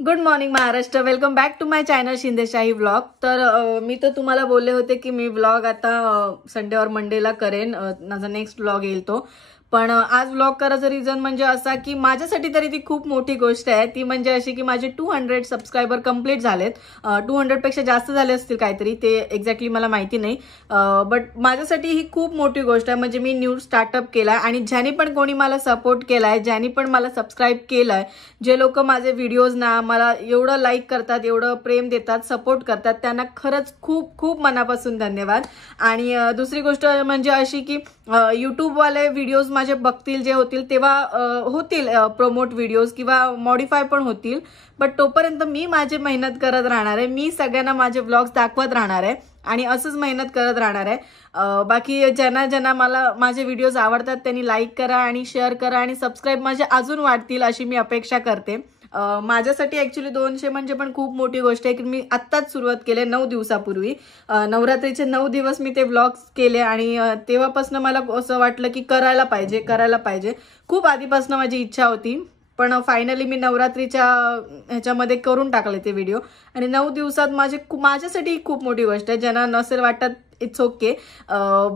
Good morning Maharashtra. Welcome back to my channel Shindeshahi vlog. तर मी तर तुम्हाला बोलले होते की मी व्लॉग आता संडे और मंडेला करेन. माझा नेक्स्ट व्लॉग येईल तो. पण आज व्लॉग करायचं रिझन म्हणजे असा की माझ्यासाठी तरी ती खूप मोठी गोष्ट आहे. ती म्हणजे अशी की माझे 200 सबस्क्रायबर कंप्लीट झालेत. 200 पेक्षा जास्त झाले असतील काहीतरी, ते एक्झॅक्टली मला माहिती नाही. बट माझ्यासाठी ही खूप मोठी गोष्ट आहे. म्हणजे मी न्यू स्टार्टअप केलाय आणि ज्यांनी पण कोणी मला सपोर्ट केलाय, ज्यांनी पण मला सबस्क्राईब केलंय, जे लोक माझे व्हिडिओज ना मला एवढं लाईक करतात, एवढं प्रेम देतात, सपोर्ट करतात, त्यांना खरंच खूप खूप मनापासून धन्यवाद. आणि दुसरी गोष्ट म्हणजे अशी की यूट्यूबवाले व्हिडिओज माझे बघतील, जे होतील तेव्हा होतील प्रमोट व्हिडिओज किंवा मॉडिफाय पण होतील. बट तोपर्यंत मी माझी मेहनत करत राहणार आहे. मी सगळ्यांना माझे व्लॉग्स दाखवत राहणार आहे आणि असंच मेहनत करत राहणार आहे. बाकी ज्यांना मला माझे व्हिडिओज आवडतात त्यांनी लाईक करा आणि शेअर करा आणि सबस्क्राईब माझे अजून वाढतील अशी मी अपेक्षा करते. माझ्यासाठी ऍक्च्युली 200 म्हणजे पण खूप मोठी गोष्ट आहे की मी आत्ताच सुरुवात केली 9 दिवसापूर्वी. नवरात्रीचे 9 दिवस मी ते व्लॉग्स केले आणि तेव्हापासून मला असं वाटलं की करायला पाहिजे. खूप आधीपासून माझी इच्छा होती, पण फायनली मी नवरात्रीच्या ह्याच्यामध्ये करून टाकले ते व्हिडिओ. आणि 9 दिवसात माझ्यासाठी खूप मोठी गोष्ट आहे. ज्यांना नसेल वाटत इट्स ओके,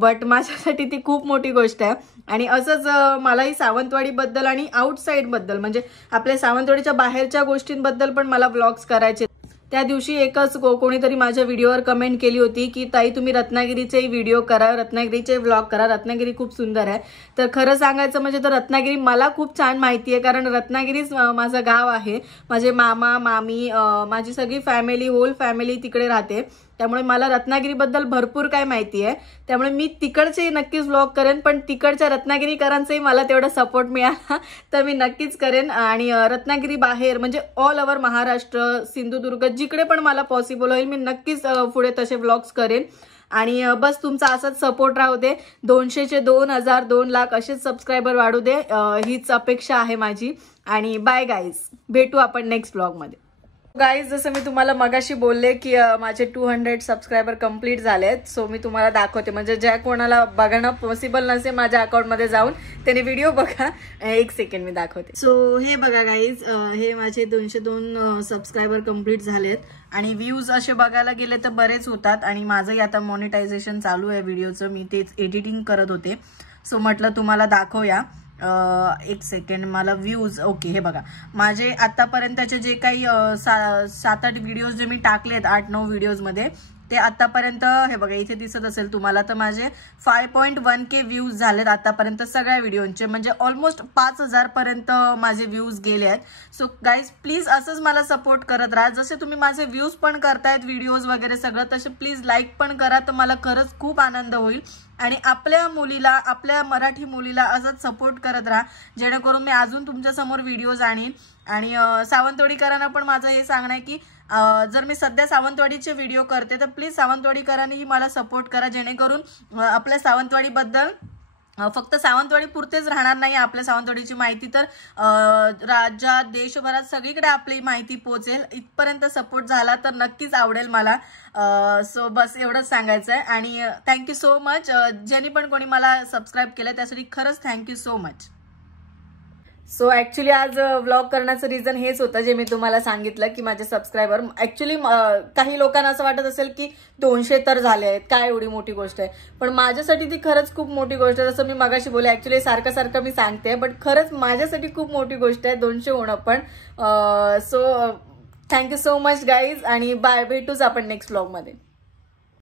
बट माझ्यासाठी ती खूप मोठी गोष्ट आहे. आणि असंच मलाही सावंतवाडीबद्दल आणि आउटसाईडबद्दल म्हणजे आपल्या सावंतवाडीच्या बाहेरच्या गोष्टींबद्दल पण मला व्लॉग्स करायचे. त्या दिवशी एकच कोणीतरी माझ्या व्हिडिओवर कमेंट केली होती की ताई तुम्ही रत्नागिरीचे व्हिडिओ करा, रत्नागिरीचे व्लॉग करा, रत्नागिरी खूप सुंदर आहे. तर खरं सांगायचं म्हणजे तर रत्नागिरी मला खूप छान माहिती आहे, कारण रत्नागिरीच माझं गाव आहे. माझे मामा मामी, माझी सगळी फॅमिली, होल फॅमिली तिकडे राहते. त्यामुळे मला रत्नागिरीबद्दल भरपूर काय माहिती आहे. त्यामुळे मी तिकडचे नक्कीच व्लॉग करेन, पण तिकडच्या रत्नागिरीकरांचाही मला तेवढा सपोर्ट मिळाला तर मी नक्कीच करेन. आणि रत्नागिरी बाहेर म्हणजे ऑल ओव्हर महाराष्ट्र, सिंधुदुर्ग, जिकडे पण मला पॉसिबल होईल मी नक्कीच पुढे तसे व्लॉग्स करेन. आणि बस तुमचा असाच सपोर्ट राहू दे. 200चे 2000, 2 लाख असेच सबस्क्रायबर वाढू दे, हीच अपेक्षा आहे माझी. आणि बाय गाईज, भेटू आपण नेक्स्ट व्लॉगमध्ये. गाईज, जसं मी तुम्हाला मगाशी बोलले की माझे 200 सबस्क्रायबर कंप्लीट झालेत. सो मी तुम्हाला दाखवते, म्हणजे ज्या कोणाला बघणं पॉसिबल नसेल माझ्या अकाउंटमध्ये जाऊन त्याने व्हिडिओ बघा. एक सेकंड मी दाखवते. सो हे बघा गाईज, हे माझे 202 सबस्क्रायबर कंप्लीट झालेत. आणि व्ह्यूज असे बघायला गेले तर बरेच होतात. आणि माझंही आता मॉनिटायझेशन चालू आहे व्हिडिओचं, मी तेच एडिटिंग करत होते. सो म्हटलं तुम्हाला दाखवूया. एक सेकंड, मला व्ह्यूज ओके. हे बघा माझे आतापर्यंतचे जे काही 7-8 व्हिडिओज जे मी टाकलेत, 8-9 व्हिडिओजमध्ये, ते आतापर्यंत हे बघा इथे दिसत असेल तुम्हाला, तर माझे 5.1K व्ह्यूज झालेत आतापर्यंत सगळ्या व्हिडिओचे. म्हणजे ऑलमोस्ट 5000 पर्यंत माझे व्ह्यूज गेले आहेत. सो गाईज प्लीज असंच मला सपोर्ट करत राहा. जसे तुम्ही माझे व्ह्यूज पण करतायत, व्हिडिओज वगैरे सगळं, तसे प्लीज लाईक पण करा, तर मला खरंच खूप आनंद होईल. आणि आपल्या मुलीला, आपल्या मराठी मुलीला असंच सपोर्ट करत राहा, जेणेकरून मी अजून तुमच्या समोर व्हिडिओज आणीन. आणि सावंतवाडीकरांना पण माझं हे सांगणं आहे की जर मी सध्या सावंतवाडीचे व्हिडिओ करते तर प्लीज सावंतवाडीकरांनीही मला सपोर्ट करा, जेणेकरून आपल्या सावंतवाडीबद्दल फक्त सावंतवाडी पुरतेच राहणार नाही. आपल्या सावंतवाडीची माहिती तर राज्यात, देशभरात सगळीकडे आपली माहिती पोहोचेल. इथपर्यंत सपोर्ट झाला तर नक्कीच आवडेल मला. सो बस एवढंच सांगायचं आहे. आणि थँक्यू सो मच. ज्यांनी पण कोणी मला सबस्क्राईब केलं त्यासाठी खरंच thank you so much. So actually आज व्लॉग करण्याचं रिझन हेच होतं, जे मी तुम्हाला सांगितलं की माझे सबस्क्रायबर ऍक्च्युली काही लोकांना असं वाटत असेल की 200 तर झाले आहेत, काय एवढी मोठी गोष्ट आहे. पण माझ्यासाठी ती खरंच खूप मोठी गोष्ट आहे. जसं मी मगाशी बोलले, ऍक्च्युली सारखं मी सांगते, बट खरंच माझ्यासाठी खूप मोठी गोष्ट आहे 200 होणं पण. So thank you so much guys, आणि बाय, भेटूच आपण नेक्स्ट व्लॉगमध्ये.